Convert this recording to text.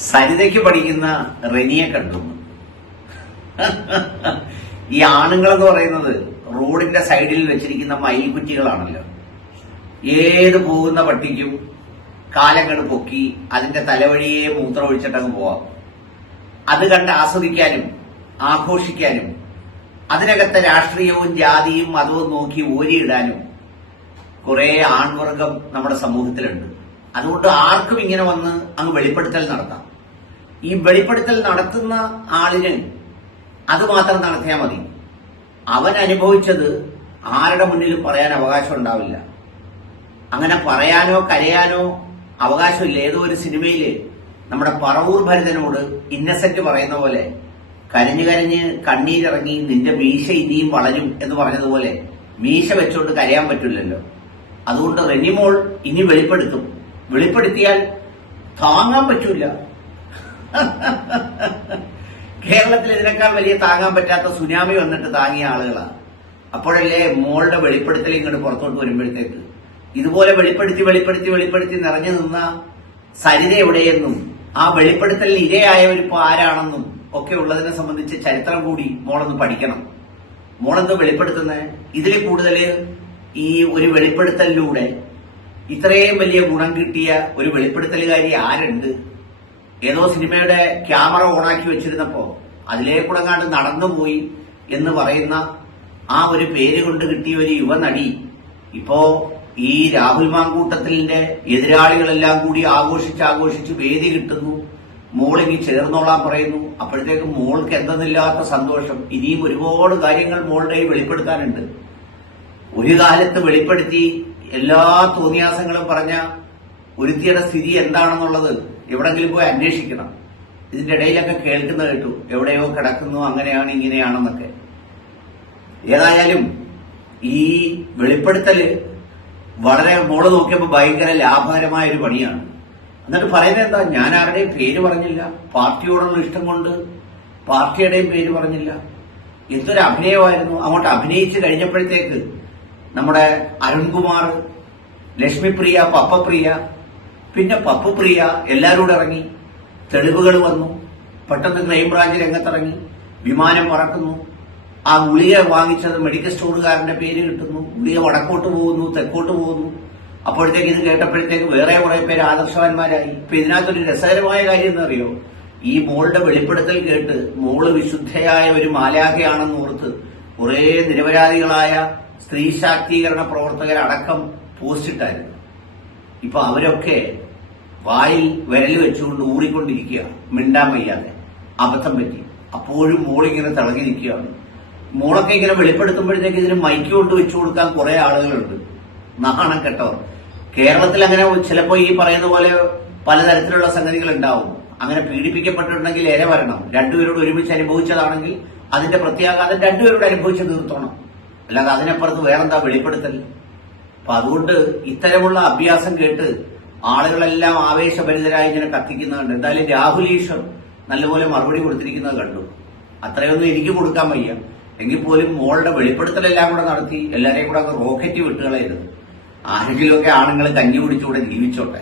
സരിതയ്ക്ക് പഠിക്കുന്ന റെനിയെ കണ്ടു. ഈ ആണുങ്ങളെന്ന് പറയുന്നത് റോഡിന്റെ സൈഡിൽ വെച്ചിരിക്കുന്ന മയിൽക്കുറ്റികളാണല്ലോ. ഏത് പോകുന്ന പട്ടിക്കും കാലങ്ങൾ പൊക്കി അതിന്റെ തലവഴിയെ മൂത്രം ഒഴിച്ചിട്ടങ്ങ് പോവാം. അത് കണ്ട് ആസ്വദിക്കാനും ആഘോഷിക്കാനും അതിനകത്തെ രാഷ്ട്രീയവും ജാതിയും മതവും നോക്കി ഓരിയിടാനും കുറെ ആൺവർഗം നമ്മുടെ സമൂഹത്തിലുണ്ട്. അതുകൊണ്ട് ആർക്കും ഇങ്ങനെ വന്ന് അങ്ങ് വെളിപ്പെടുത്തൽ നടത്താം. ഈ വെളിപ്പെടുത്തൽ നടത്തുന്ന ആളിന് അത് മാത്രം നടത്തിയാൽ മതി. അവൻ അനുഭവിച്ചത് ആരുടെ മുന്നിൽ പറയാൻ അവകാശം ഉണ്ടാവില്ല അങ്ങനെ പറയാനോ കരയാനോ അവകാശമില്ല. ഏതോ ഒരു സിനിമയിൽ നമ്മുടെ പറവൂർ ഭരതനോട് ഇന്നസെന്റ് പറയുന്ന പോലെ കരഞ്ഞു കരഞ്ഞ് കണ്ണീരിറങ്ങി നിന്റെ മീശ ഇനിയും വളരും എന്ന് പറഞ്ഞതുപോലെ മീശ വെച്ചോണ്ട് കരയാൻ പറ്റില്ലല്ലോ. അതുകൊണ്ട് റെനിമോൾ ഇനി വെളിപ്പെടുത്തും. വെളിപ്പെടുത്തിയാൽ താങ്ങാൻ പറ്റൂല. കേരളത്തിൽ ഇതിനേക്കാൾ വലിയ താങ്ങാൻ പറ്റാത്ത സുനാമി വന്നിട്ട് താങ്ങിയ ആളുകളാണ് അപ്പോഴല്ലേ മോളുടെ വെളിപ്പെടുത്തൽ ഇങ്ങോട്ട് പുറത്തോട്ട് വരുമ്പോഴത്തേക്ക്. ഇതുപോലെ വെളിപ്പെടുത്തി വെളിപ്പെടുത്തി വെളിപ്പെടുത്തി നിറഞ്ഞു നിന്ന സരിത എവിടെയെന്നും ആ വെളിപ്പെടുത്തലിന് ഇരയായവരിപ്പോ ആരാണെന്നും ഒക്കെ ഉള്ളതിനെ സംബന്ധിച്ച് ചരിത്രം കൂടി മോളൊന്ന് പഠിക്കണം. മോളെന്ത് വെളിപ്പെടുത്തുന്നത് ഇതിൽ കൂടുതൽ ഈ ഒരു വെളിപ്പെടുത്തലിലൂടെ ഇത്രയും വലിയ ഗുണം കിട്ടിയ ഒരു വെളിപ്പെടുത്തലുകാരി ആരുണ്ട്? ഏതോ സിനിമയുടെ ക്യാമറ ഓണാക്കി വെച്ചിരുന്നപ്പോ അതിലേക്കുടങ്ങാണ്ട് നടന്നുപോയി എന്ന് പറയുന്ന ആ ഒരു പേര് കൊണ്ട് കിട്ടിയ ഒരു യുവനടി ഇപ്പോ ഈ രാഹുൽ മാങ്കൂട്ടത്തിന്റെ എതിരാളികളെല്ലാം കൂടി ആഘോഷിച്ച് ആഘോഷിച്ച് വേദി കിട്ടുന്നു. മോളിങ്ങി ചേർന്നോളാൻ പറയുന്നു. അപ്പോഴത്തേക്കും മോൾക്ക് എന്തെന്നില്ലാത്ത സന്തോഷം. ഇനിയും ഒരുപാട് കാര്യങ്ങൾ മോളുടെ വെളിപ്പെടുത്താനുണ്ട്. ഒരു കാലത്ത് വെളിപ്പെടുത്തി എല്ലാ തോന്നിയാസങ്ങളും പറഞ്ഞ ഒരുത്തിയുടെ സ്ഥിതി എന്താണെന്നുള്ളത് എവിടെങ്കിലും പോയി അന്വേഷിക്കണം. ഇതിന്റെ ഇടയിലൊക്കെ കേൾക്കുന്ന കേട്ടു എവിടെയോ കിടക്കുന്നു അങ്ങനെയാണ് ഇങ്ങനെയാണെന്നൊക്കെ. ഏതായാലും ഈ വെളിപ്പെടുത്തൽ വളരെ മോൾ നോക്കിയപ്പോൾ ഭയങ്കര ലാഭകരമായ ഒരു പണിയാണ്. എന്നിട്ട് പറയുന്നത് എന്താ ഞാൻ ആരുടെയും പേര് പറഞ്ഞില്ല പാർട്ടിയോടുള്ള ഇഷ്ടം കൊണ്ട് പാർട്ടിയുടെയും പേര് പറഞ്ഞില്ല. എന്തൊരു അഭിനയമായിരുന്നു അങ്ങോട്ട് അഭിനയിച്ച് കഴിഞ്ഞപ്പോഴത്തേക്ക് നമ്മുടെ അരുൺകുമാർ ലക്ഷ്മിപ്രിയ പപ്പപ്രിയ പിന്നെ പപ്പപ്രിയ എല്ലാവരും കൂടെ ഇറങ്ങി. തെളിവുകൾ വന്നു. പെട്ടെന്ന് ക്രൈംബ്രാഞ്ച് രംഗത്തിറങ്ങി. വിമാനം പറക്കുന്നു. ആ ഗുളിക വാങ്ങിച്ചത് മെഡിക്കൽ സ്റ്റോറുകാരന്റെ പേര് കിട്ടുന്നു. ഗുളിക വടക്കോട്ട് പോകുന്നു തെക്കോട്ട് പോകുന്നു. അപ്പോഴത്തേക്ക് ഇത് കേട്ടപ്പോഴത്തേക്ക് വേറെ കുറെ പേര് ആദർശവാന്മാരായി. ഇപ്പൊ ഇതിനകത്തൊരു രസകരമായ കാര്യം എന്നറിയോ ഈ മോളുടെ വെളിപ്പെടുത്തൽ കേട്ട് മോൾ വിശുദ്ധയായ ഒരു മാലാഖയാണെന്ന് ഓർത്ത് കുറെ നിരപരാധികളായ സ്ത്രീ ശാക്തീകരണ പ്രവർത്തകരടക്കം പോസ്റ്റിട്ടായിരുന്നു ഇപ്പൊ അവരൊക്കെ വായിൽ വിരൽ വെച്ചുകൊണ്ട് ഊറിക്കൊണ്ടിരിക്കുക മിണ്ടാൻ വയ്യാതെ. അബദ്ധം പറ്റി. അപ്പോഴും മോളിങ്ങനെ തിളങ്ങി നിൽക്കുകയാണ്. മോളൊക്കെ ഇങ്ങനെ വെളിപ്പെടുത്തുമ്പോഴത്തേക്ക് ഇതിന് മൈക്ക് കൊണ്ട് വെച്ചു കൊടുക്കാൻ കുറെ ആളുകളുണ്ട്. നാണം കേട്ടോ കേരളത്തിൽ അങ്ങനെ ചിലപ്പോൾ ഈ പറയുന്ന പോലെ പലതരത്തിലുള്ള സംഗതികൾ ഉണ്ടാവും. അങ്ങനെ പീഡിപ്പിക്കപ്പെട്ടിട്ടുണ്ടെങ്കിൽ ഏറെ വരണം. രണ്ടുപേരോട് ഒരുമിച്ച് അനുഭവിച്ചതാണെങ്കിൽ അതിന്റെ പ്രത്യാഘാതം രണ്ടുപേരോട് അനുഭവിച്ച് തീർത്തോണം അല്ലാതെ അതിനപ്പുറത്ത് വേറെന്താ വെളിപ്പെടുത്തൽ? അപ്പൊ അതുകൊണ്ട് ഇത്തരമുള്ള അഭ്യാസം കേട്ട് ആളുകളെല്ലാം ആവേശഭരിതരായി ഇങ്ങനെ കത്തിക്കുന്നത് കണ്ടു എന്തായാലും രാഹുൽ ഈശ്വർ നല്ലപോലെ മറുപടി കൊടുത്തിരിക്കുന്നത് കണ്ടു. അത്രയൊന്നും എനിക്ക് കൊടുക്കാൻ വയ്യ. എങ്കിൽ പോലും മോളുടെ വെളിപ്പെടുത്തലെല്ലാം കൂടെ നടത്തി എല്ലാരെയും കൂടെ അങ്ങ് റോക്കറ്റ് വിട്ടുകളായിരുന്നു ആരെങ്കിലുമൊക്കെ ആണുങ്ങൾ കഞ്ഞി കുടിച്ചുകൂടെ ജീവിച്ചോട്ടെ.